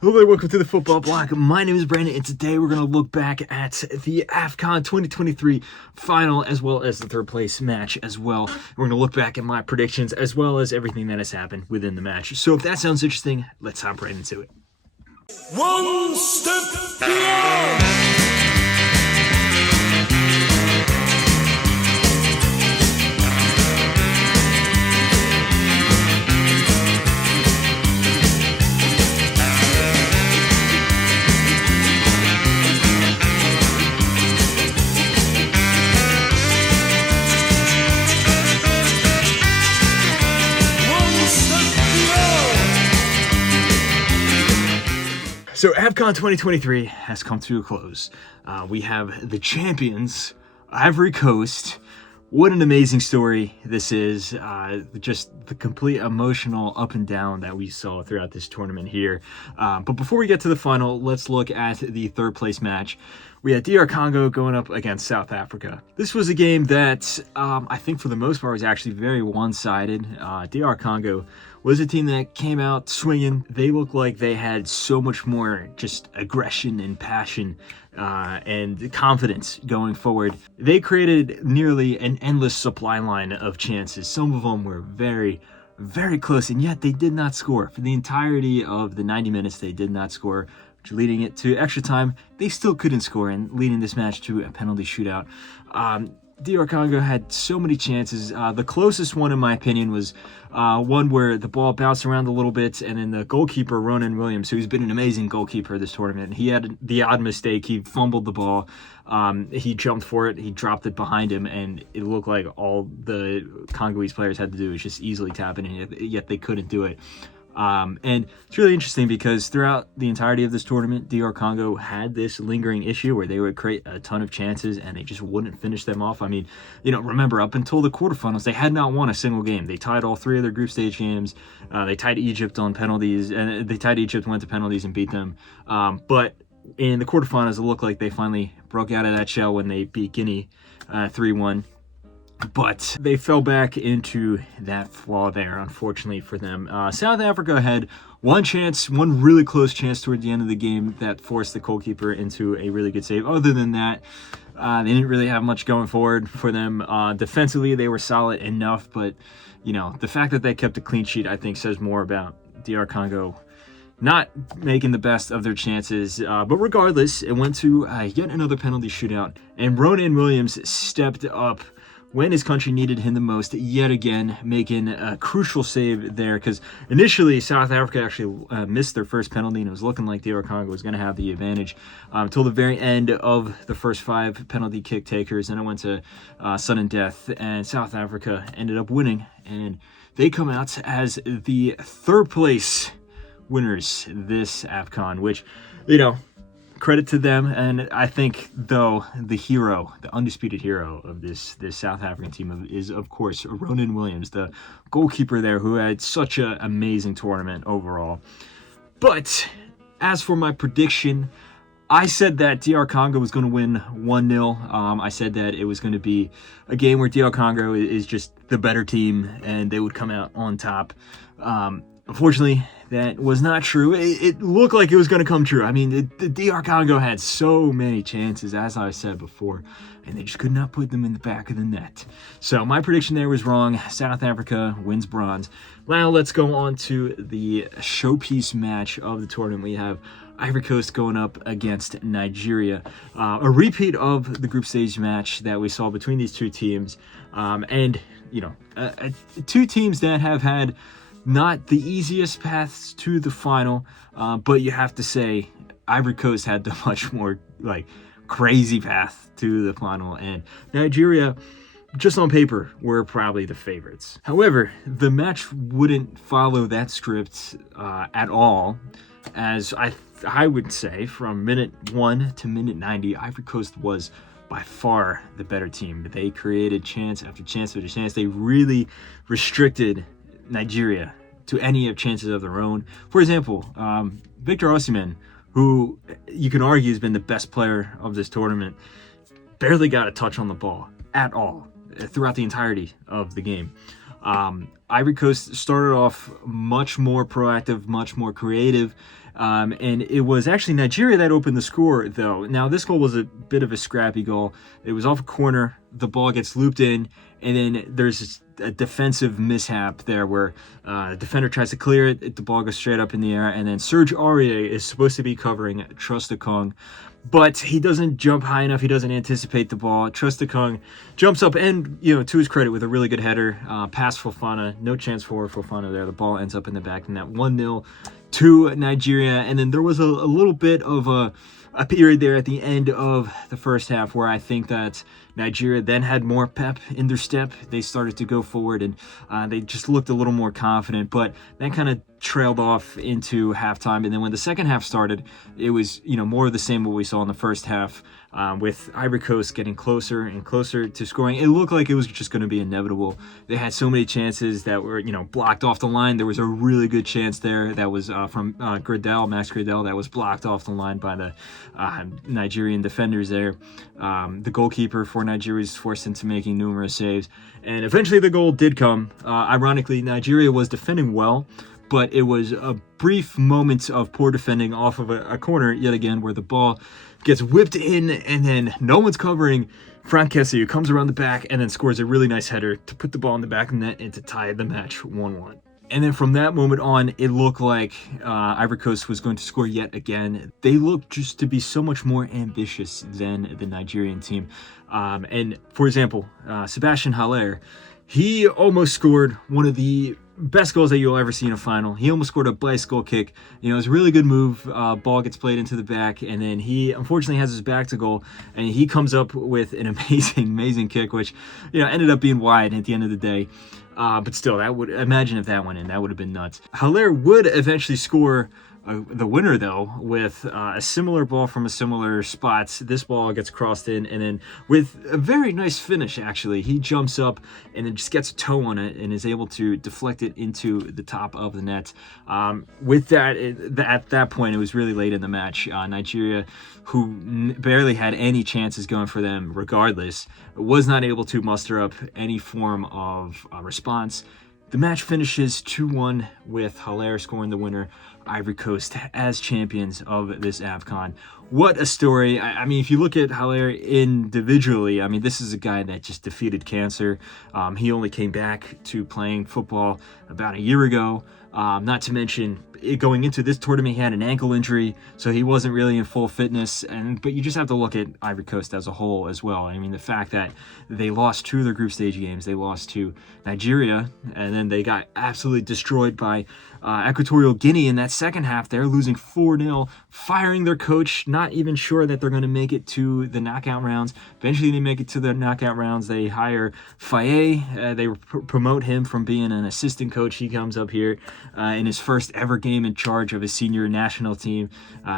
Hello, welcome to the Football Bloc. My name is Brandon, and today we're going to look back at the AFCON 2023 final, as well as the third place match as well. We're going to look back at my predictions, as well as everything that has happened within the match. So if that sounds interesting, let's hop right into it. One step beyond. So AFCON 2023 has come to a close. We have the champions, Ivory Coast. What an amazing story this is. Just the complete emotional up and down that we saw throughout this tournament here. But before we get to the final, let's look at the third place match. We had DR Congo going up against South Africa. This was a game that I think for the most part was actually very one-sided. DR Congo was a team that came out swinging. They looked like they had so much more just aggression and passion and confidence going forward. They created nearly an endless supply line of chances. Some of them were very, very close, and yet they did not score. For the entirety of the 90 minutes, they did not score, leading it to extra time. They still couldn't score, and leading this match to a penalty shootout. DR Congo had so many chances. The closest one, in my opinion, was one where the ball bounced around a little bit, and then the goalkeeper, Ronan Williams, who's been an amazing goalkeeper this tournament, he had the odd mistake. He fumbled the ball. He jumped for it. He dropped it behind him, and it looked like all the Congolese players had to do was just easily tap it in, yet they couldn't do it. And it's really interesting because throughout the entirety of this tournament, DR Congo had this lingering issue where they would create a ton of chances and they just wouldn't finish them off. I mean, remember, up until the quarterfinals, they had not won a single game. They tied all three of their group stage games. They tied Egypt on penalties, and went to penalties and beat them. But in the quarterfinals, it looked like they finally broke out of that shell when they beat Guinea 3-1. But they fell back into that flaw there, unfortunately for them. South Africa had one really close chance toward the end of the game that forced the goalkeeper into a really good save. Other than that, they didn't really have much going forward for them. Defensively, they were solid enough, but the fact that they kept a clean sheet, I think, says more about DR Congo not making the best of their chances. But regardless, it went to yet another penalty shootout, and Ronan Williams stepped up when his country needed him the most, yet again, making a crucial save there, because initially South Africa actually missed their first penalty, and it was looking like DR Congo was going to have the advantage until the very end of the first 5 penalty kick takers, and it went to sudden death, and South Africa ended up winning, and they come out as the third place winners this AFCON, which, credit to them. And I think, though, the undisputed hero of this South African team is, of course, Ronan Williams, the goalkeeper there, who had such an amazing tournament overall. But as for my prediction, I said that DR Congo was going to win 1-0. I said that it was going to be a game where DR Congo is just the better team and they would come out on top. Unfortunately, that was not true. It looked like it was going to come true. I mean, the DR Congo had so many chances, as I said before, and they just could not put them in the back of the net. So my prediction there was wrong. South Africa wins bronze. Now let's go on to the showpiece match of the tournament. We have Ivory Coast going up against Nigeria. A repeat of the group stage match that we saw between these two teams. Two teams that have had not the easiest paths to the final, but you have to say Ivory Coast had the much more crazy path to the final, and Nigeria, just on paper, were probably the favorites. However, the match wouldn't follow that script at all, as I would say from minute 1 to minute 90, Ivory Coast was by far the better team. They created chance after chance after chance. They really restricted Nigeria to any chances of their own. For example, Victor Osimhen, who you can argue has been the best player of this tournament, barely got a touch on the ball at all throughout the entirety of the game. Ivory Coast started off much more proactive, much more creative. And it was actually Nigeria that opened the score, though. Now, this goal was a bit of a scrappy goal. It was off a corner. The ball gets looped in, and then there's a defensive mishap there where the defender tries to clear it. The ball goes straight up in the air, and then Serge Aurier is supposed to be covering Trustakong, but he doesn't jump high enough. He doesn't anticipate the ball. Trustakong jumps up and, to his credit, with a really good header, past Fofana. No chance for Fofana there. The ball ends up in the back, and that 1-0 to Nigeria. And then there was a little bit of a period there at the end of the first half where I think that Nigeria then had more pep in their step. They started to go forward, and they just looked a little more confident, but that kind of trailed off into halftime. And then when the second half started, it was more of the same what we saw in the first half, with Ivory Coast getting closer and closer to scoring. It looked like it was just going to be inevitable. They had so many chances that were blocked off the line. There was a really good chance there that was from Max Gradel, that was blocked off the line by the Nigerian defenders there. The goalkeeper for Nigeria was forced into making numerous saves, and eventually the goal did come. Ironically, Nigeria was defending well, but it was a brief moment of poor defending off of a corner yet again, where the ball gets whipped in and then no one's covering Frank Kessie, who comes around the back and then scores a really nice header to put the ball in the back of the net and to tie the match 1-1. And then from that moment on, it looked like Ivory Coast was going to score yet again. They looked just to be so much more ambitious than the Nigerian team. And for example, Sebastian Haller, he almost scored one of the best goals that you'll ever see in a final. He almost scored a bicycle kick. It was a really good move. Ball gets played into the back, and then he unfortunately has his back to goal, and he comes up with an amazing kick, which ended up being wide at the end of the day. But still, imagine if that went in. That would have been nuts. Haller would eventually score the winner, though, with a similar ball from a similar spot. This ball gets crossed in, and then with a very nice finish, actually, he jumps up and then just gets a toe on it and is able to deflect it into the top of the net. With that, at that point, it was really late in the match. Nigeria, who barely had any chances going for them regardless, was not able to muster up any form of response. The match finishes 2-1 with Haller scoring the winner. Ivory Coast as champions of this AFCON. What a story. I mean, if you look at Haller individually, this is a guy that just defeated cancer. He only came back to playing football about a year ago. Not to mention, going into this tournament, he had an ankle injury, so he wasn't really in full fitness. But you just have to look at Ivory Coast as a whole as well. The fact that they lost 2 of their group stage games, they lost to Nigeria, and then they got absolutely destroyed by Equatorial Guinea in that second half. They're losing 4-0, firing their coach, not even sure that they're going to make it to the knockout rounds. Eventually, they make it to the knockout rounds. They hire Faye. They promote him from being an assistant coach. He comes up here in his first ever game in charge of his senior national team.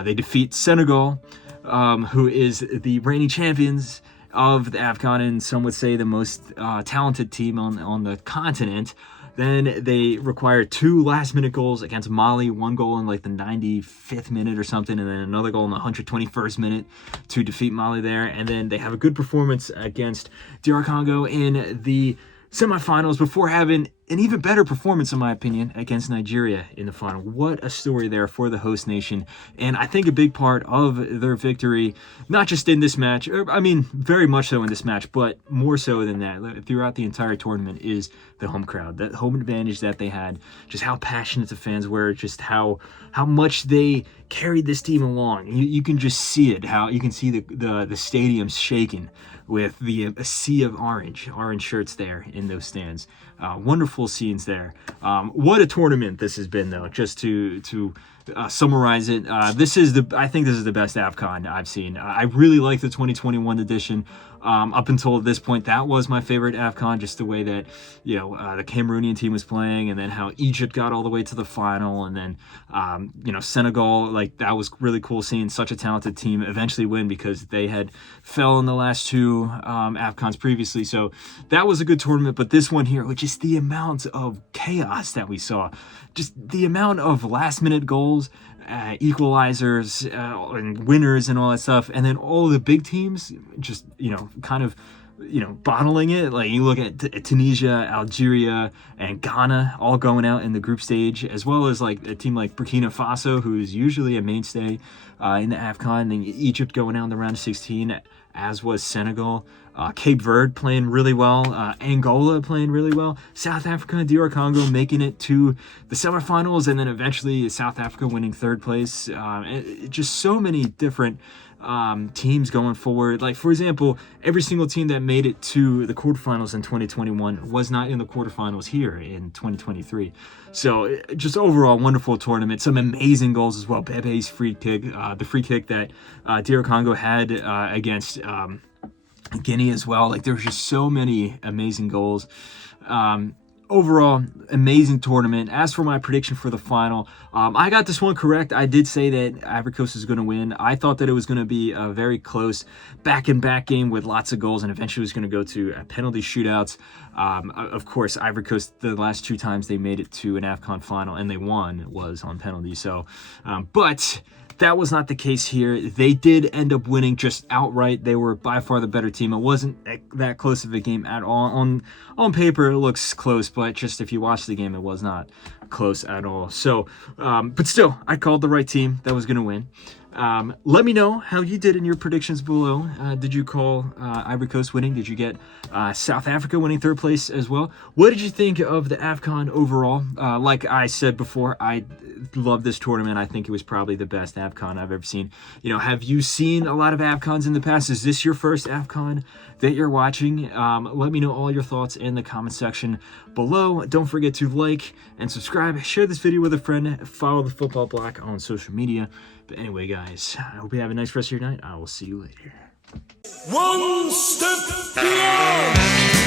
They defeat Senegal, who is the reigning champions of the AFCON, and some would say the most talented team on the continent. Then they require 2 last-minute goals against Mali, 1 goal in like the 95th minute or something, and then another goal in the 121st minute to defeat Mali there. And then they have a good performance against DR Congo in the semifinals before having an even better performance, in my opinion, against Nigeria in the final. What a story there for the host nation. And I think a big part of their victory, not just in this match, very much so in this match, but more so than that, throughout the entire tournament, is the home crowd. That home advantage that they had, just how passionate the fans were, just how much they carried this team along. You can just see it, how you can see the stadium shaking with a sea of orange shirts there in those stands. Wonderful scenes there. What a tournament this has been, though. Just to summarize it, I think this is the best AFCON I've seen. I really like the 2021 edition. Up until this point, that was my favorite AFCON, just the way that the Cameroonian team was playing, and then how Egypt got all the way to the final, and then Senegal, that was really cool seeing such a talented team eventually win, because they had fell in the last 2 AFCONs previously. So that was a good tournament. But this one here, which is the amount of chaos that we saw, just the amount of last minute goals, equalizers, and winners and all that stuff, and then all the big teams just kind of bottling it. Like you look at Tunisia, Algeria, and Ghana all going out in the group stage, as well as like a team like Burkina Faso, who's usually a mainstay in the AFCON, and Egypt going out in the round of 16, as was Senegal. Cape Verde playing really well, Angola playing really well, South Africa and DR Congo making it to the semifinals, and then eventually South Africa winning third place. Just so many different teams going forward. Like, for example, every single team that made it to the quarterfinals in 2021 was not in the quarterfinals here in 2023. So just overall wonderful tournament. Some amazing goals as well. Bebe's free kick, the free kick that DR Congo had against Guinea as well. Like, there was just so many amazing goals. Overall, amazing tournament. As for my prediction for the final, I got this one correct. I did say that Ivory Coast is going to win. I thought that it was going to be a very close back-and-back game with lots of goals, and eventually it was going to go to penalty shootouts. Of course, Ivory Coast, the last 2 times they made it to an AFCON final, and they won, was on penalty. So, but that was not the case here. They did end up winning just outright. They were by far the better team. It wasn't that close of a game at all. On paper, it looks close, but just if you watch the game, it was not close at all. So, but still, I called the right team that was going to win. Let me know how you did in your predictions below. Did you call Ivory Coast winning? Did you get South Africa winning third place as well? What did you think of the AFCON overall? Like I said before, I love this tournament. I think it was probably the best AFCON I've ever seen. Have you seen a lot of AFCONs in the past? Is this your first AFCON that you're watching? Let me know all your thoughts in the comment section below. Don't forget to like and subscribe. Share this video with a friend. Follow the Football Bloc on social media. But anyway, guys, I hope you have a nice rest of your night. I will see you later. One step beyond.